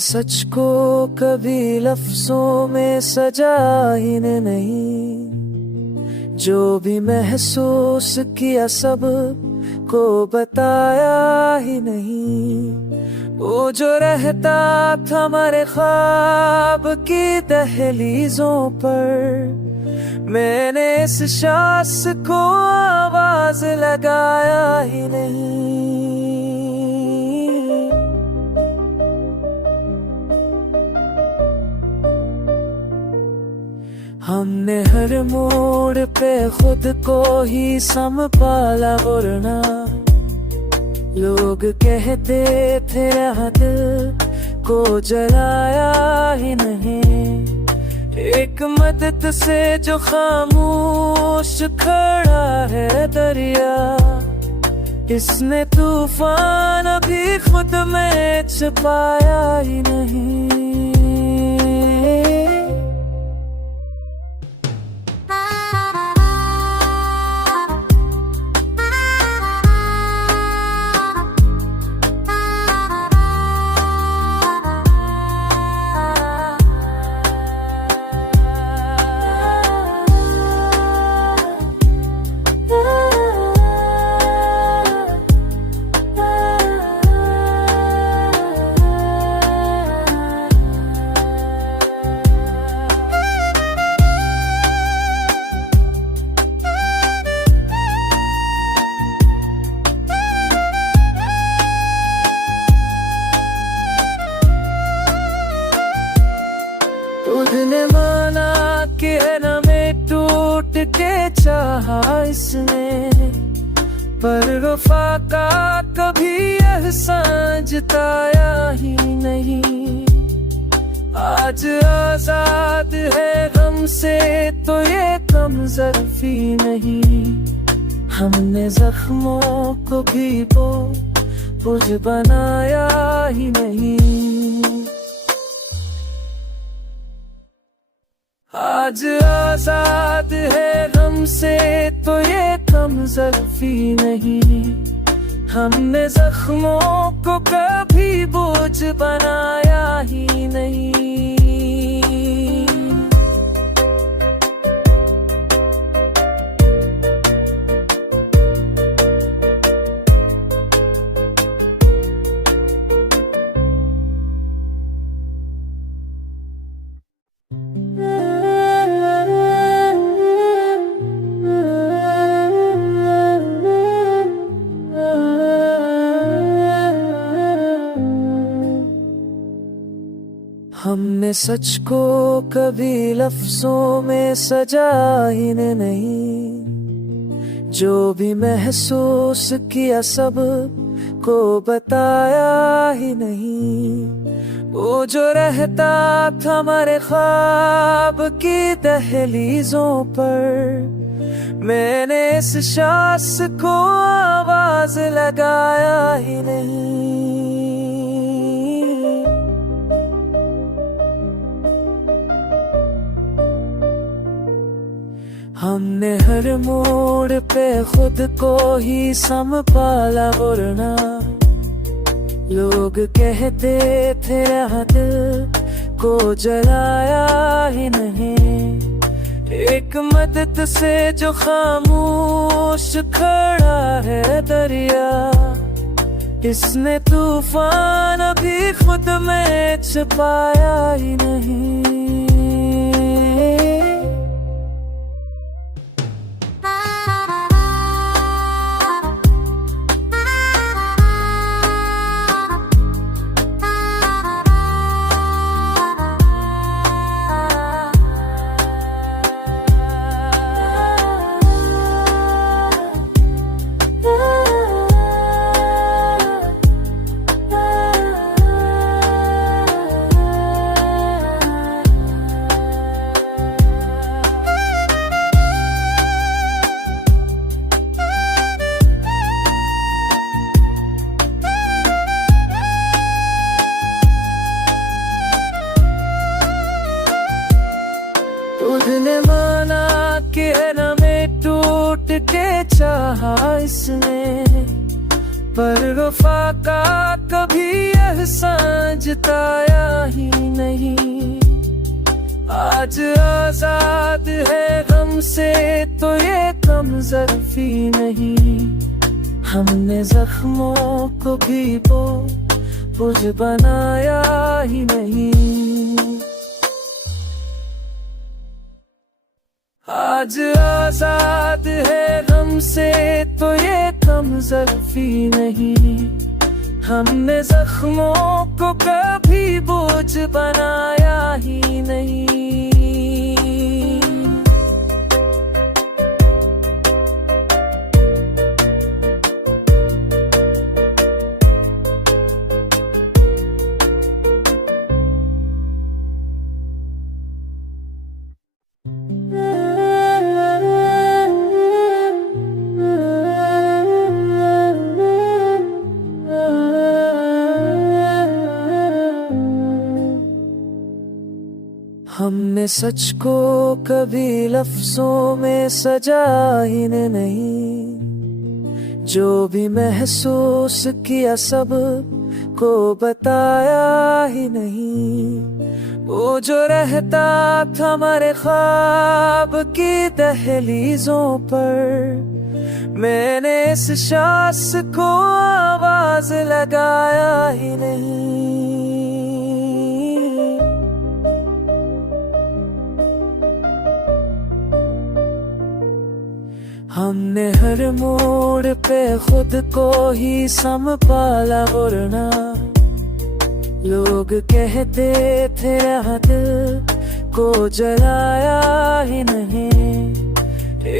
सच को कभी लफ्जों में सजाया ही नहीं, जो भी महसूस किया सब को बताया ही नहीं। वो जो रहता था हमारे ख्वाब की दहलीजों पर, मैंने इस सांस को आवाज लगाया ही नहीं। हमने हर मोड़ पे खुद को ही संभाला वरना लोग कहते थे दिल को जलाया ही नहीं। एक मदद से जो खामोश खड़ा है दरिया, इसने तूफान अभी खुद में छुपाया ही नहीं। तुझने माना कि न में टूट के चाहा इसने, पर वफा का कभी एहसान जताया ही नहीं। आज आजाद है गम से तो ये कम ज़र्फी नहीं, हमने जख्मों को भी बोझ बनाया ही नहीं। आज आजाद है गम से तो ये कम ज़र्फी नहीं, हमने जख्मों को कभी बोझ बनाया ही नहीं। हमने सच को कभी लफ्जों में सजाया ही नहीं, जो भी महसूस किया सब को बताया ही नहीं। वो जो रहता था हमारे ख्वाब की दहलीजों पर, मैंने इस सांस को आवाज लगाया ही नहीं। हमने हर मोड़ पे खुद को ही संभाला वरना लोग कहते थे दिल को जलाया ही नहीं। एक मदद से जो खामोश खड़ा है दरिया, इसने तूफान अभी खुद में छुपाया ही नहीं। तुझने माना कि न में टूट के चाहा इसने, पर वफा का कभी एहसान जताया ही नहीं। आज आजाद है गम से तो ये कम ज़र्फी नहीं। हमने जख्मों को भी बोझ बनाया ही नहीं। आज आजाद है गम से तो ये कम ज़र्फी नहीं। हमने जख्मों को कभी बोझ बनाया ही नहीं। हमने सच को कभी लफ्जों में सजा ही नहीं। जो भी महसूस किया सब को बताया ही नहीं। वो जो रहता था हमारे ख्वाब की दहलीजों पर, मैंने इस सांस को आवाज लगाया ही नहीं। हमने हर मोड़ पे खुद को ही संभाला और ना लोग कहते थे यहाँ दिल को जलाया ही नहीं।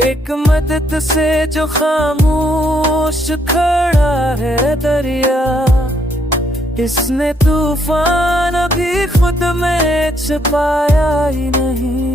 एक मदद से जो खामोश खड़ा है दरिया, इसने तूफान अभी खुद में छुपाया ही नहीं।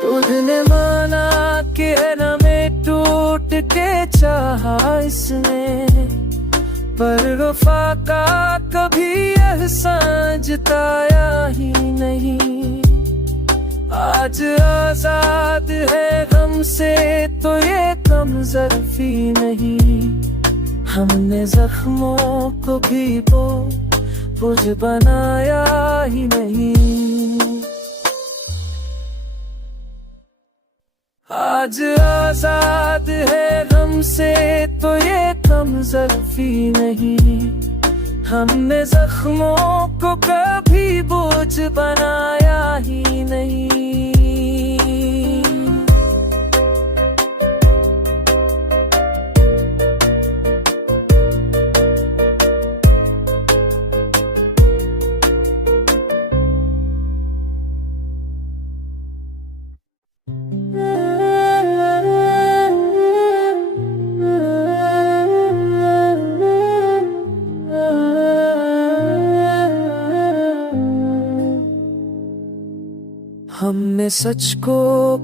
तुझने माना कि न में टूट के चाहा इसने, पर वफा का कभी एहसान जताया ही नहीं। आज आजाद है गम से तो ये कम ज़र्फी नहीं। हमने जख्मों को भी बोझ बनाया ही नहीं। आज आजाद है गम से तो ये कम ज़र्फी नहीं। हमने जख्मों को कभी बोझ बनाया ही नहीं। हमने सच को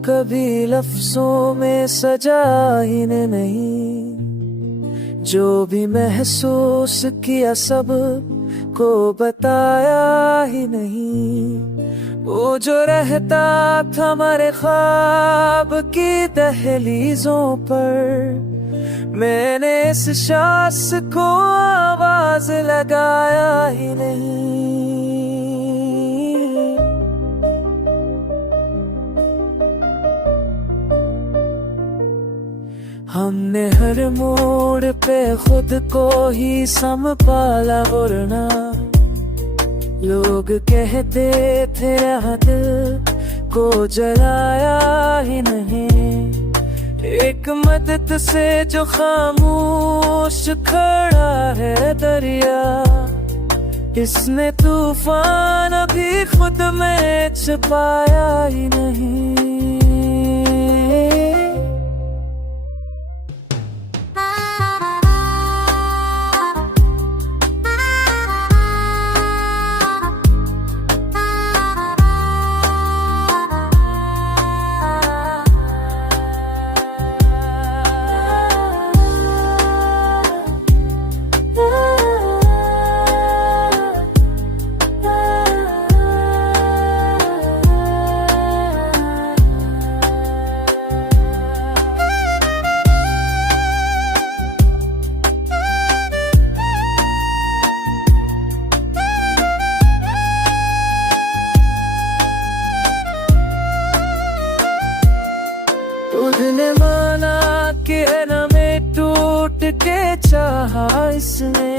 कभी लफ्जों में सजा ही नहीं। जो भी महसूस किया सब को बताया ही नहीं। वो जो रहता था हमारे ख्वाब की दहलीजों पर, मैंने इस सांस को आवाज लगाया ही नहीं। हमने हर मोड़ पे खुद को ही संभाला और ना लोग कहते थे यहाँ दिल को जलाया ही नहीं। एक मदद से जो खामोश खड़ा है दरिया, इसने तूफान अभी खुद में छिपाया ही नहीं। तुझने माना कि न में टूट के चाहा इसने,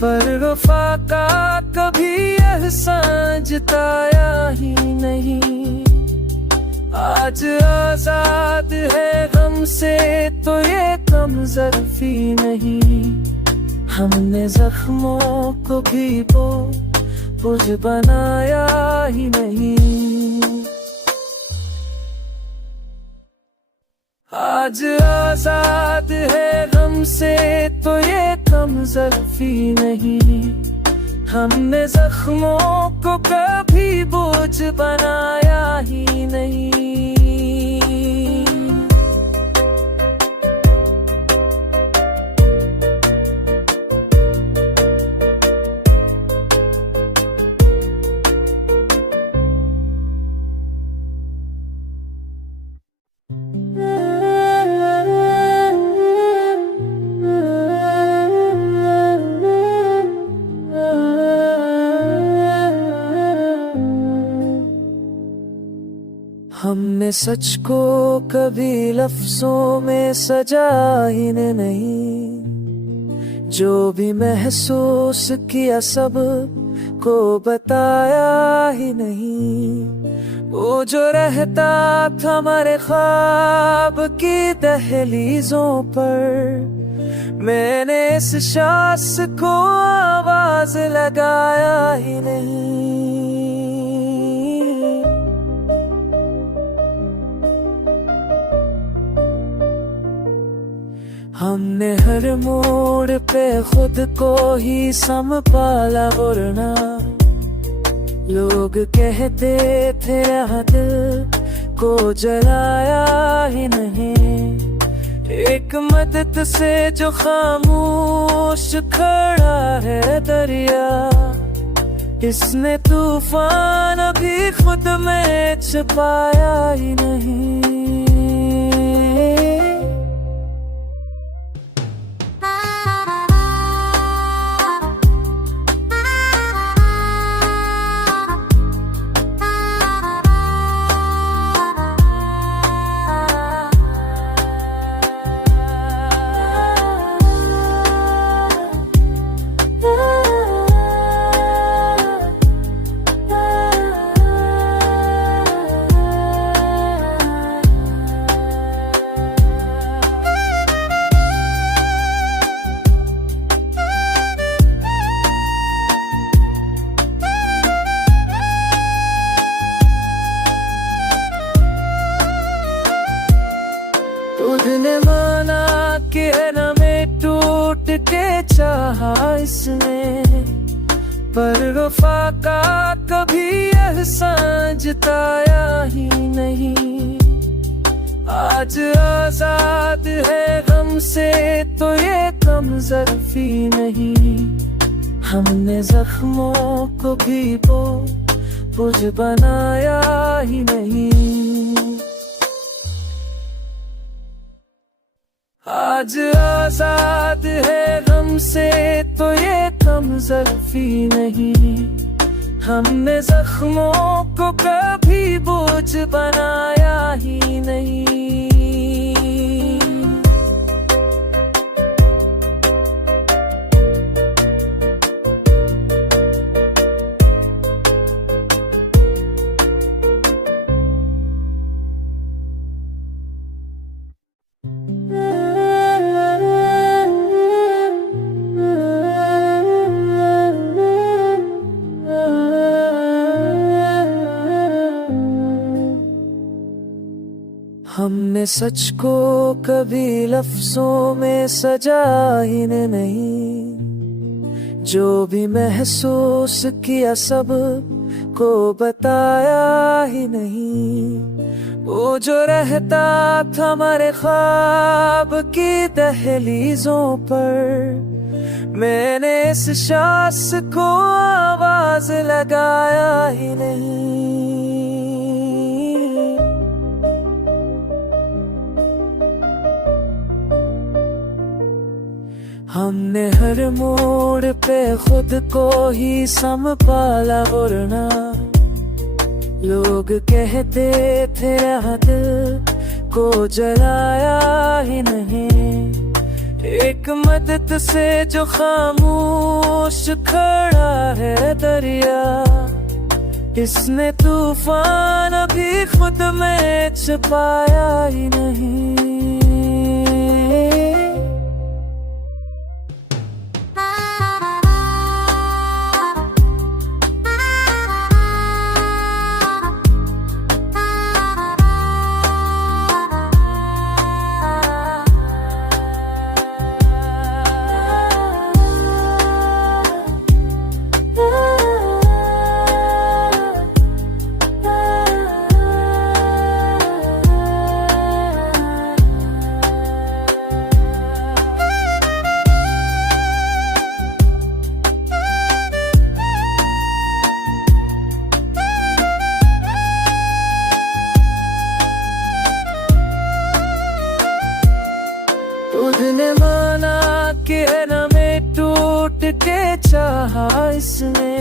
पर वफा का कभी एहसान जताया ही नहीं। आज आजाद है गम से तो ये कम ज़र्फी नहीं, हमने जख्मों को भी बोझ बनाया ही नहीं। आज आजाद है गम से तो ये कम ज़र्फी नहीं, हमने जख्मों को कभी बोझ बनाया ही नहीं। हमने सच को कभी लफ्जों में सजा ही नहीं, जो भी महसूस किया सब को बताया ही नहीं। वो जो रहता था हमारे ख्वाब की दहलीजों पर, मैंने इस सांस को आवाज लगाया ही नहीं। हमने हर मोड़ पे खुद को ही संभाला और ना, लोग कहते थे यहाँ दिल को जलाया ही नहीं। एक मदद से जो खामोश खड़ा है दरिया, इसने तूफान अभी खुद में छिपाया ही नहीं। तुझने माना कि न में टूट के चाहा इसने, पर वफा का कभी एहसान जताया ही नहीं। आज आजाद है गम से तो ये कम ज़र्फी नहीं, हमने जख्मों को भी बोझ बनाया ही नहीं। आज आजाद है गम से तो ये कम ज़र्फी नहीं, हमने जख्मों को कभी बोझ बनाया ही नहीं। हमने सच को कभी लफ्जों में सजा ही नहीं, जो भी महसूस किया सब को बताया ही नहीं। वो जो रहता था हमारे ख्वाब की दहलीजों पर, मैंने इस सांस को आवाज लगाया ही नहीं। हमने हर मोड़ पे खुद को ही संभाला वरना लोग कहते थे यहाँ दिल को जलाया ही नहीं। एक मदद से जो खामोश खड़ा है दरिया, इसने तूफान अभी खुद में छुपाया ही नहीं। तुझने माना कि न में टूट के चाहा इसने,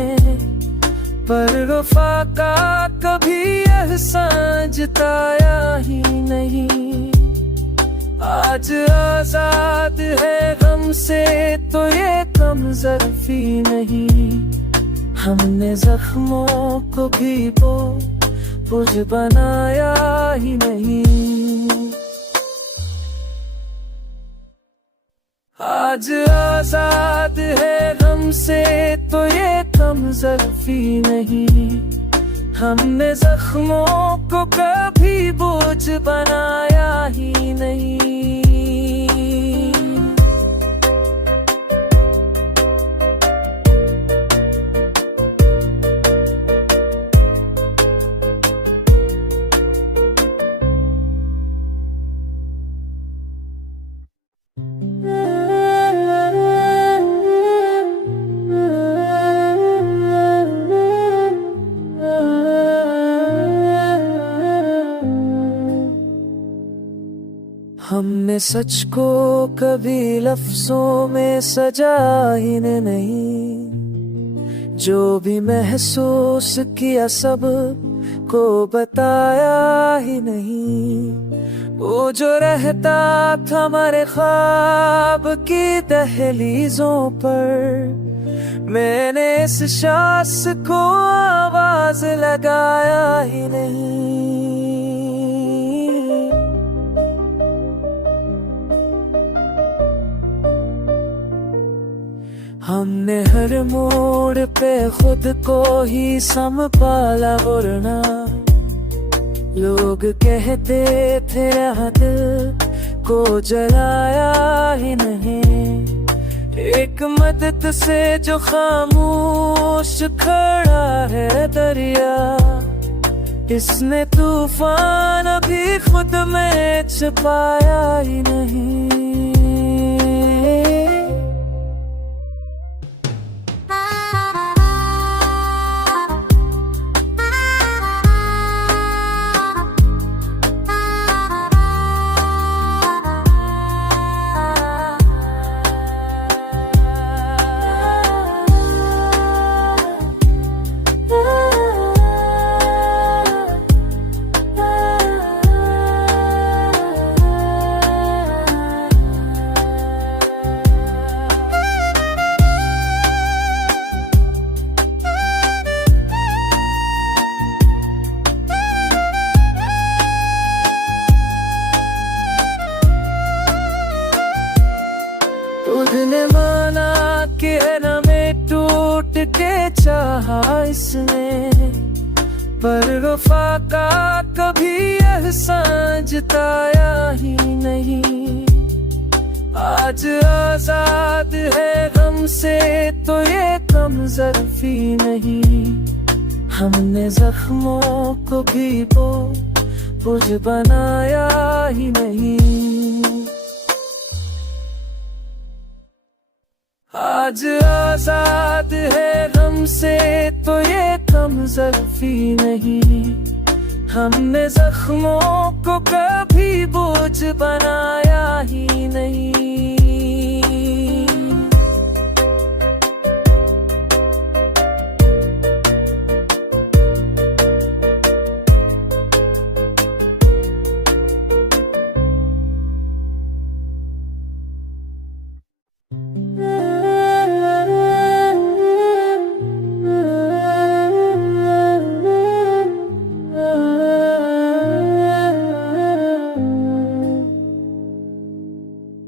पर वफा का कभी एहसान जताया ही नहीं। आज आजाद है गम से तो ये कम ज़र्फी नहीं, हमने जख्मों को भी बोझ बनाया ही नहीं। आज आजाद है गम से तो ये कम ज़र्फी नहीं, हमने जख्मों को कभी बोझ बनाया ही नहीं। हमने सच को कभी लफ्जों में सजा ही नहीं, जो भी महसूस किया सब को बताया ही नहीं। वो जो रहता था हमारे ख्वाब की दहलीजों पर, मैंने इस सांस को आवाज लगाया ही नहीं। हमने हर मोड़ पे खुद को ही संभाला वरना लोग कहते थे यहाँ दिल को जलाया ही नहीं। एक मदद से जो खामोश खड़ा है दरिया, इसने तूफान अभी खुद में छुपाया ही नहीं। तुझने माना कि न में टूट के चाहा इसने, पर वफा का कभी एहसान जताया ही नहीं। आज आजाद है गम से तो ये कम ज़र्फी नहीं। हमने जख्मों को भी बोझ बनाया ही नहीं। आज आजाद है गम से तो ये कम ज़र्फी नहीं। हमने जख्मों को कभी बोझ बनाया ही नहीं।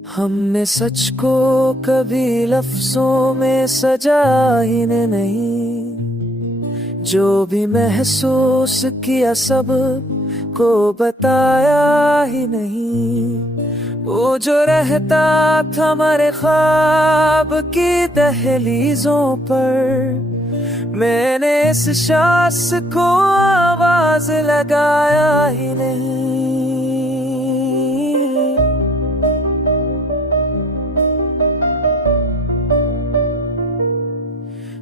हमने सच को कभी लफ्जों में सजा ही नहीं। जो भी महसूस किया सब को बताया ही नहीं। वो जो रहता था हमारे ख्वाब की दहलीजों पर, मैंने इस सांस को आवाज लगाया ही नहीं।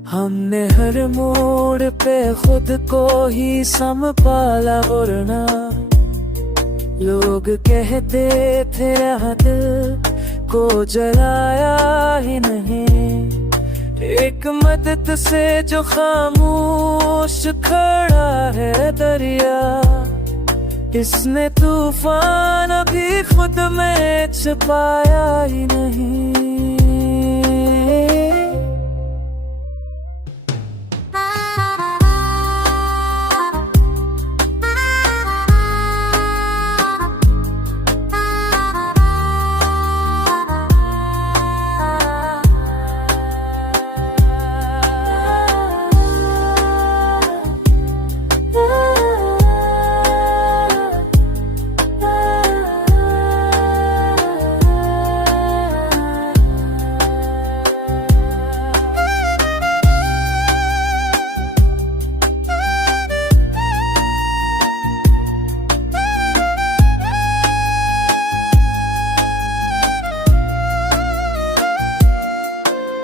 हमने हर मोड़ पे खुद को ही संभाला और ना लोग कहते थे यहाँ दिल को जलाया ही नहीं। एक मदद से जो खामोश खड़ा है दरिया, इसने तूफान अभी खुद में छुपाया ही नहीं।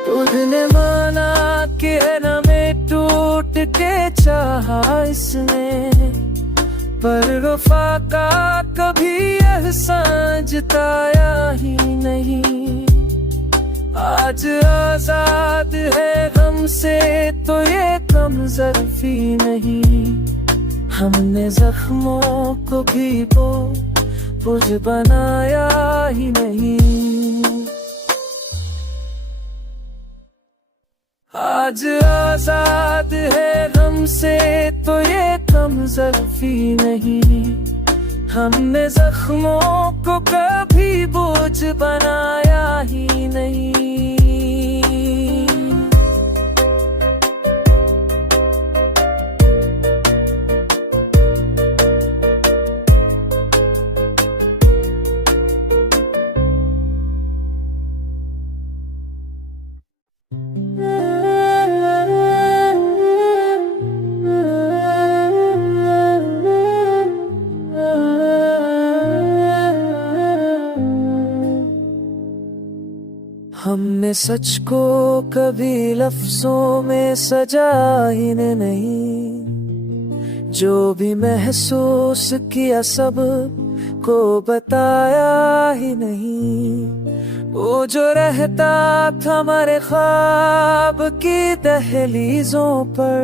तुझने माना कि न में टूट के चाहा इसने, पर वफा का कभी एहसान जताया ही नहीं। आज आजाद है गम से तो ये कम ज़र्फी नहीं। हमने जख्मों को भी बोझ बनाया ही नहीं। आज आजाद है गम से तो ये कम ज़र्फी नहीं। हमने जख्मों को कभी बोझ बनाया ही नहीं। हमने सच को कभी लफ्जों में सजा ही नहीं। जो भी महसूस किया सब को बताया ही नहीं। वो जो रहता था हमारे ख्वाब की दहलीजों पर,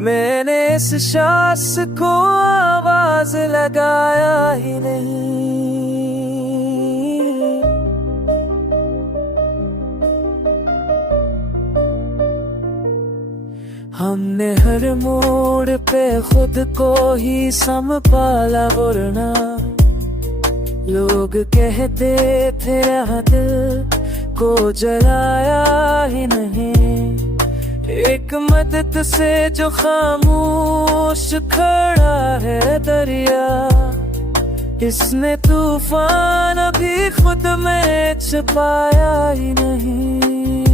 मैंने इस सांस को आवाज लगाया ही नहीं। हमने हर मोड़ पे खुद को ही संभाला और ना लोग कहते थे यहाँ दिल को जलाया ही नहीं। एक मदद से जो खामोश खड़ा है दरिया, इसने तूफान अभी खुद में छुपाया ही नहीं।